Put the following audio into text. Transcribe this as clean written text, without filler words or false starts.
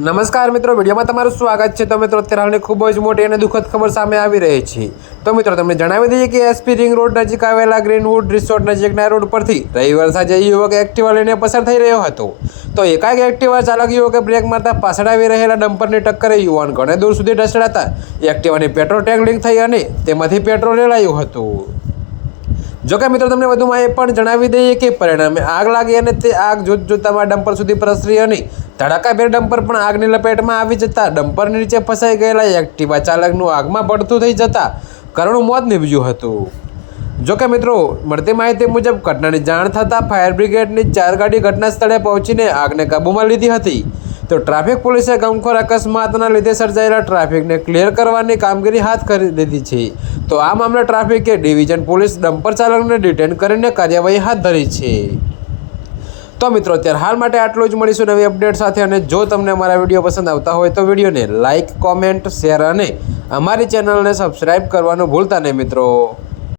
નમસ્કાર મિત્રો, વિડીયોમાં તમારું સ્વાગત છે। તો મિત્રો, અત્યારે હાલની ખૂબ જ મોટી અને દુઃખદ ખબર સામે આવી રહી છે। તો મિત્રો, તમને જણાવી દઈએ કે એસપી રિંગ રોડ નજીક આવેલા ગ્રીનવુડ રિસોર્ટ નજીકના રોડ પરથી રવિવાર સાંજે યુવક એક્ટિવા લઈને પસાર થઈ રહ્યો હતો। તો એકાએક એક્ટિવા ચાલક યુવકે બ્રેક મારતા પાછળ આવી રહેલા ડમ્પરની ટક્કરે યુવાન ઘણે દૂર સુધી ઢસડાતા એક્ટિવાની પેટ્રોલ ટેન્ક લીક થઈ અને તેમાંથી પેટ્રોલ રેલાયું હતું। જોકે મિત્રો, તમને વધુમાં એ પણ જણાવી દઈએ કે પરિણામે આગ લાગી અને તે આગ જોતામાં ડમ્પર સુધી પ્રસરી અને ધડાકાભેર ડમ્પર પણ આગની લપેટમાં આવી જતા ડમ્પરની નીચે ફસાઈ ગયેલા એક્ટિવા ચાલકનું આગમાં પડતું થઈ જતા કરુણ મોત નીપજ્યું હતું। જોકે મિત્રો, મળતી માહિતી મુજબ ઘટનાની જાણ થતાં ફાયર બ્રિગેડની 4 ગાડી ઘટના સ્થળે પહોંચીને આગને કાબૂમાં લીધી હતી। તો ટ્રાફિક પોલીસે ગમખોર અકસ્માતના લીધે સર્જાયેલા ટ્રાફિકને ક્લિયર કરવાની કામગીરી હાથ કરી લીધી છે। તો આ મામલે ટ્રાફિકે ડિવિઝન પોલીસ ડમ્પર ચાલકને ડિટેન કરીને કાર્યવાહી હાથ ધરી છે। તો મિત્રો, અત્યારે હાલ માટે આટલું જ। મળીશું નવી અપડેટ સાથે। અને જો તમને અમારા વિડીયો પસંદ આવતા હોય તો વિડીયોને લાઇક, કોમેન્ટ, શેર અને અમારી ચેનલને સબસ્ક્રાઈબ કરવાનું ભૂલતા નહીં મિત્રો।